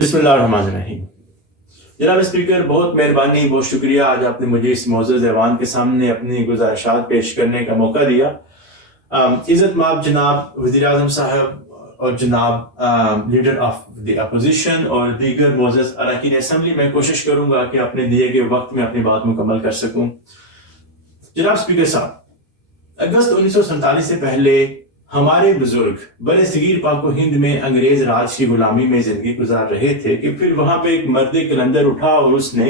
बिस्मिल्लाहिर्रहमानिर्रहीम। जनाब स्पीकर, बहुत मेहरबानी, बहुत शुक्रिया, आज आपने मुझे इस मौजूद ऐवान के सामने अपनी गुज़ारिशात पेश करने का मौका दिया। इज़्ज़त माब जनाब वज़ीर आज़म साहब और जनाब लीडर ऑफ द अपोजिशन और दीगर मोअज़्ज़ज़ अरकान असेंबली, मैं कोशिश करूँगा कि अपने दिए गए वक्त में अपनी बात मुकम्मल कर सकूँ। जनाब स्पीकर साहब, अगस्त 1947 से पहले हमारे बुजुर्ग बड़े सगीर पाको हिंद में अंग्रेज राज की गुलामी में जिंदगी गुजार रहे थे कि फिर वहां पे एक मर्द कलंदर उठा और उसने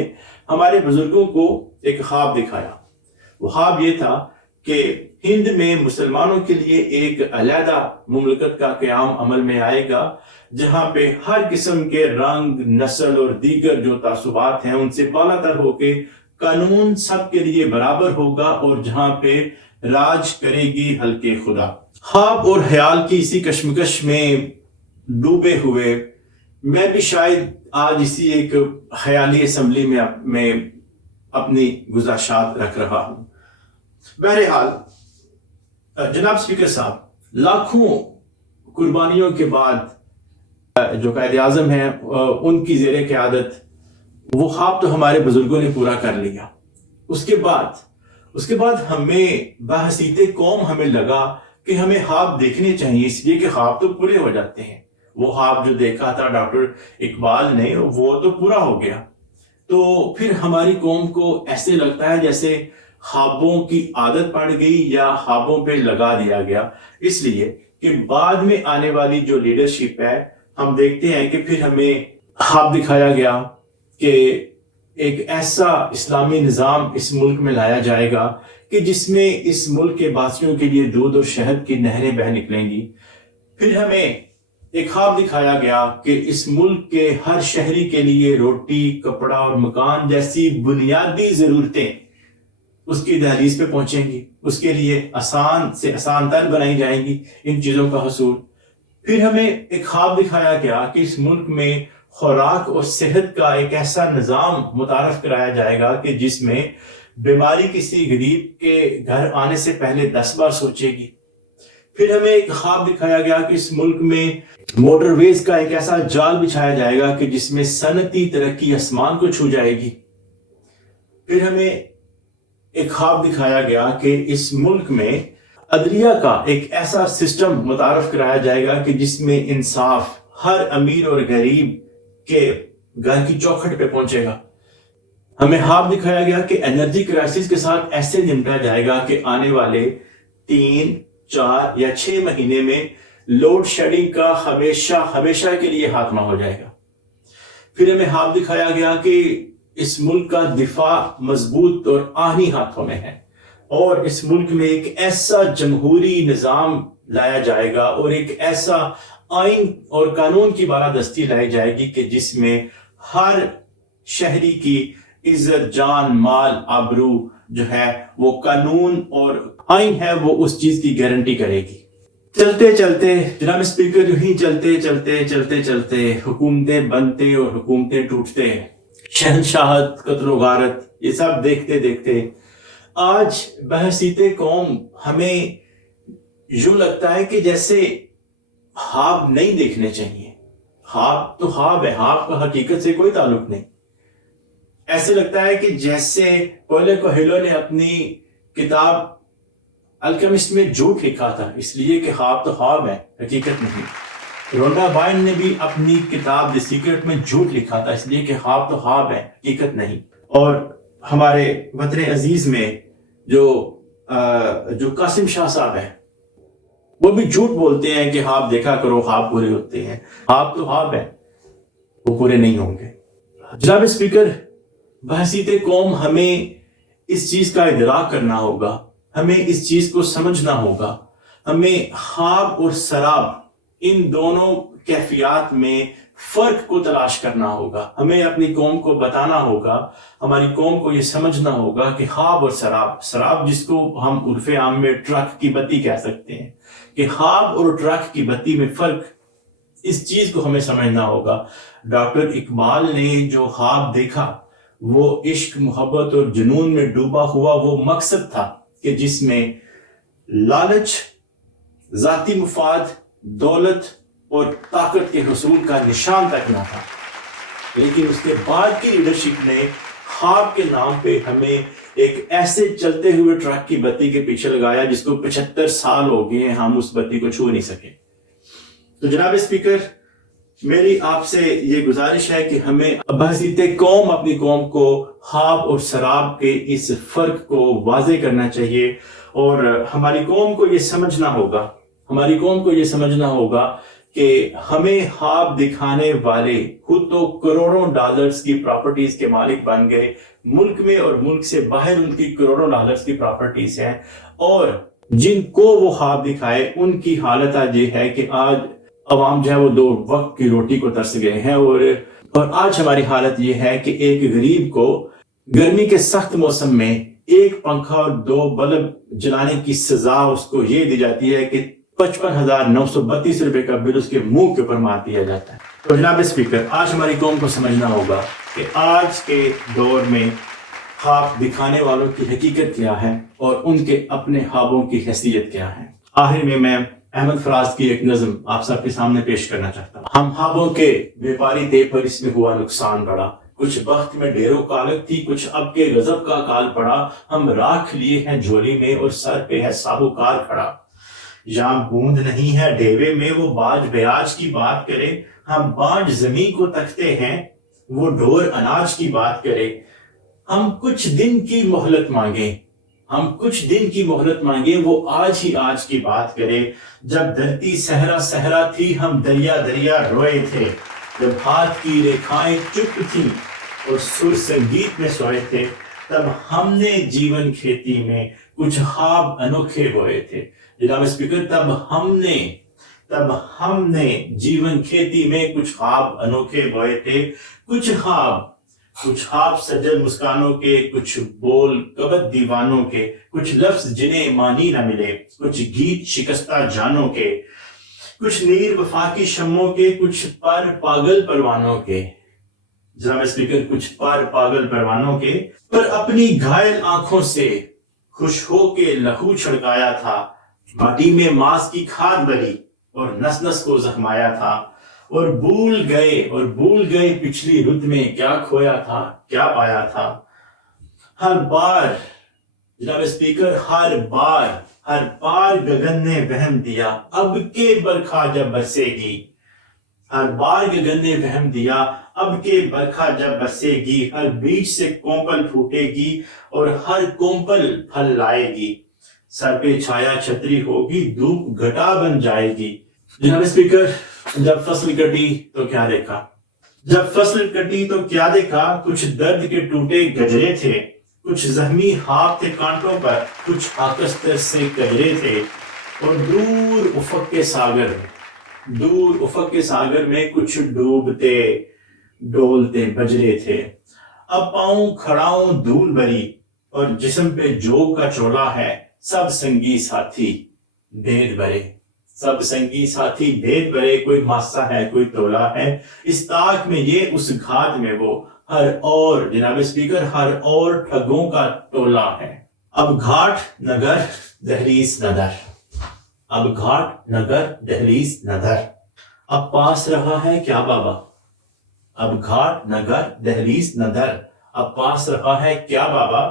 हमारे बुजुर्गों को एक ख्वाब दिखाया। वो ख्वाब ये था कि हिंद में मुसलमानों के लिए एक अलहदा मुमलकत का क़याम अमल में आएगा, जहां पे हर किस्म के रंग, नस्ल और दीगर जो तासुबात हैं उनसे बालातर होके कानून सबके लिए बराबर होगा और जहां पे राज करेगी हल्के खुदा। ख्वाब और ख्याल की इसी कश्मकश में डूबे हुए मैं भी शायद आज इसी एक ख्याली असम्बली में अपनी गुज़ारिशात रख रहा हूँ। बहरहाल जनाब स्पीकर साहब, लाखों कुर्बानियों के बाद जो कायदे आज़म है उनकी ज़ेरे क़यादत वो ख्वाब तो हमारे बुजुर्गों ने पूरा कर लिया। उसके बाद हमें बहसीते कौम हमें लगा कि हमें ख्वाब देखने चाहिए, इसलिए कि ख्वाब तो पूरे हो जाते हैं। वो ख्वाब जो देखा था डॉक्टर इकबाल ने वो तो पूरा हो गया। तो फिर हमारी कौम को ऐसे लगता है जैसे ख्वाबों की आदत पड़ गई या ख्वाबों पे लगा दिया गया, इसलिए कि बाद में आने वाली जो लीडरशिप है हम देखते हैं कि फिर हमें ख्वाब दिखाया गया कि एक ऐसा इस्लामी निज़ाम इस मुल्क में लाया जाएगा कि जिसमें इस मुल्क के वासियों के लिए दूध और शहद की नहरें बह निकलेंगी। फिर हमें एक ख्वाब दिखाया गया कि इस मुल्क के हर शहरी के लिए रोटी, कपड़ा और मकान जैसी बुनियादी ज़रूरतें उसकी दहलीज पे पहुंचेंगी, उसके लिए आसान से आसान तर बनाई जाएंगी इन चीज़ों का हसूल। फिर हमें एक ख्वाब दिखाया गया कि इस मुल्क में खुराक और सेहत का एक ऐसा निज़ाम मुतारफ कराया जाएगा कि जिसमें बीमारी किसी गरीब के घर आने से पहले 10 बार सोचेगी। फिर हमें एक ख्वाब दिखाया गया कि इस मुल्क में मोटरवेज का एक ऐसा जाल बिछाया जाएगा कि जिसमें सनती तरक्की आसमान को छू जाएगी। फिर हमें एक ख्वाब दिखाया गया कि इस मुल्क में अदलिया का एक ऐसा सिस्टम मुतारफ कराया जाएगा कि जिसमें इंसाफ हर अमीर और गरीब के घर की चौखट पे पहुंचेगा। हमें ख्वाब दिखाया गया कि एनर्जी क्राइसिस के साथ ऐसे निपटा जाएगा कि आने वाले 3, 4 या 6 महीने में लोड शेडिंग का हमेशा के लिए खात्मा हो जाएगा। फिर हमें ख्वाब दिखाया गया कि इस मुल्क का दिफा मजबूत और आनी हाथों में है और इस मुल्क में एक ऐसा जमहूरी निज़ाम लाया जाएगा और एक ऐसा आइन और कानून की बालादस्ती लाई जाएगी कि जिसमें हर शहरी की इज्जत, जान, माल, आबरू जो है वो कानून और आइन है वो उस चीज की गारंटी करेगी। चलते चलते जनाब स्पीकर, यूं ही चलते हुकूमतें बनते और हुकूमतें टूटते, शहनशाहत, कत्ल गारत, ये सब देखते देखते आज बहसीते कौम हमें यूं लगता है कि जैसे ख्वाब नहीं देखने चाहिए। ख्वाब तो ख्वाब है, ख्वाब का हकीकत से कोई ताल्लुक नहीं। ऐसे लगता है कि जैसे पॉलो कोएल्हो ने अपनी किताब अल्केमिस्ट में झूठ लिखा था, इसलिए कि ख्वाब तो ख्वाब है, हकीकत नहीं। रोंडा बायर्न ने भी अपनी किताब द सीक्रेट में झूठ लिखा था, इसलिए कि ख्वाब तो ख्वाब है, हकीकत नहीं। और हमारे वतन अजीज में जो कासिम शाह साहब है वो भी झूठ बोलते हैं कि ख्वाब देखा करो, ख्वाब पूरे होते हैं। ख्वाब तो ख्वाब है, वो पूरे नहीं होंगे। जनाब स्पीकर, बहसीते कौम हमें इस चीज का इदराक करना होगा, हमें इस चीज को समझना होगा। हमें ख्वाब और सराब इन दोनों कैफियत में फर्क को तलाश करना होगा। हमें अपनी कौम को बताना होगा, हमारी कौम को ये समझना होगा कि ख्वाब और सराब जिसको हम उर्फे आम में ट्रक की बत्ती कह सकते हैं, कि ख्वाब और ट्रक की बत्ती में फर्क, इस चीज को हमें समझना होगा। डॉक्टर इकबाल ने जो ख्वाब देखा वो इश्क, मोहब्बत और जुनून में डूबा हुआ वो मकसद था कि जिसमें लालच, जाती मुफाद, दौलत और ताकत के हुसूल का निशान तक न था। لیکن اس کے بعد کی لیڈرشپ نے خواب کے نام پہ ہمیں ایک ایسے چلتے ہوئے ٹرک کی بتی کے پیچھے لگایا جس کو 75 سال ہو گئے ہیں، ہم اس بتی کو چھو نہیں سکے۔ تو جناب اسپیکر، میری آپ سے یہ گزارش ہے کہ ہمیں بحثیت قوم اپنی قوم کو خواب اور سراب کے اس فرق کو واضح کرنا چاہیے، اور ہماری قوم کو یہ سمجھنا ہوگا کہ ہمیں خواب دکھانے والے خود تو کروڑوں ڈالرز کی پراپرٹیز کے مالک بن گئے، ملک میں اور ملک سے باہر ان کی کروڑوں ڈالرز کی پراپرٹیز ہیں، اور جن کو وہ خواب دکھائے ان کی حالت آج یہ ہے کہ آج عوام جو ہے وہ 2 وقت کی روٹی کو ترس گئے ہیں، اور آج ہماری حالت یہ ہے کہ ایک غریب کو گرمی کے سخت موسم میں 1 پنکھا اور 2 بلب جلانے کی سزا اس کو یہ دی جاتی ہے کہ 55,932 روپے کا بل اس کے منہ کے اوپر مار دیا جاتا ہے۔ تو جناب اسپیکر، آج ہماری قوم کو سمجھنا ہوگا کہ آج کے دور میں خواب دکھانے والوں کی حقیقت کیا ہے اور ان کے اپنے خوابوں کی حیثیت کیا ہے۔ آخر میں احمد فراز کی ایک نظم آپ سب کے سامنے پیش کرنا چاہتا ہوں۔ ہم خوابوں کے بیپاری تھے پر اس میں ہوا نقصان بڑا، کچھ بخت میں ڈھیروں کالک تھی، کچھ اب کے غضب کا کال پڑا، ہم راکھ لیے ہیں جھولی میں اور سر پہ ہے ساہوکار کھڑا، یہاں بوند نہیں ہے ڈھیوے میں وہ باج بیاج کی بات کرے، ہم باج زمین کو تکتے ہیں وہ ڈور اناج کی بات کرے، ہم کچھ دن کی مہلت مانگے وہ آج کی بات کرے، جب دھرتی صحرا صحرا تھی ہم دریا دریا روئے تھے، جب ہاتھ کی ریکھائیں چپ تھیں اور سر سنگیت میں سوئے تھے، تب ہم نے جیون کھیتی میں کچھ خواب انوکھے بوئے تھے۔ جناب اسپیکر، تب ہم نے جیون کھیتی میں کچھ خواب انوکھے بوئے تھے، کچھ خواب سجل مسکانوں کے، کچھ بول کبد دیوانوں کے، کچھ لفظ جنہیں معنی نہ ملے، کچھ گیت شکستہ جانوں کے، کچھ نیر وفا کی شموں کے، کچھ پر پاگل پروانوں کے۔ جناب اسپیکر، کچھ پر پاگل پروانوں کے، پر اپنی گھائل آنکھوں سے خوش ہو کے لہو چھڑکایا تھا، مٹی میں ماس کی کھاد بھری اور نس نس کو زخمایا تھا، اور بھول گئے پچھلی رت میں کیا کھویا تھا کیا پایا تھا۔ ہر بار جناب اسپیکر، ہر بار گگن نے وہم دیا اب کے برکھا جب برسے گی، ہر بار گگن نے وہم دیا اب کے برکھا جب برسے گی، ہر بیج سے کومپل پھوٹے گی اور ہر کومپل پھل لائے گی، سر پہ چھایا چھتری ہوگی دھوپ گھٹا بن جائے گی۔ جناب اسپیکر، جب فصل کٹی تو کیا دیکھا، کچھ درد کے ٹوٹے گجرے تھے، کچھ زخمی ہاتھ تھے کانٹوں پر، کچھ آکستر سے کجرے تھے، اور دور افق کے ساگر میں کچھ ڈوبتے ڈولتے بجرے تھے۔ اب پاؤں کھڑاؤں دھول بھری اور جسم پہ جوگ کا چولا ہے، سب سنگی ساتھی بھید بھرے، کوئی ماسہ ہے کوئی تولا ہے، اس طاق میں یہ اس گھات میں وہ، ہر اور جناب اسپیکر ہر اور ٹھگوں کا ٹولا ہے۔ اب گھاٹ نگر دہلیز ندر، اب پاس رہا ہے کیا بابا، اب گھاٹ نگر دہلیز ندر، اب پاس رہا ہے کیا بابا،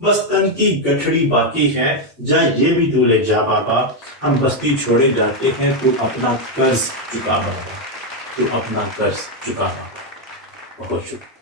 بس تن کی گٹھڑی باقی ہے، جا یہ بھی تو لے جا بابا، ہم بستی چھوڑے جاتے ہیں تو اپنا قرض چکا بابا، بہت شکریہ۔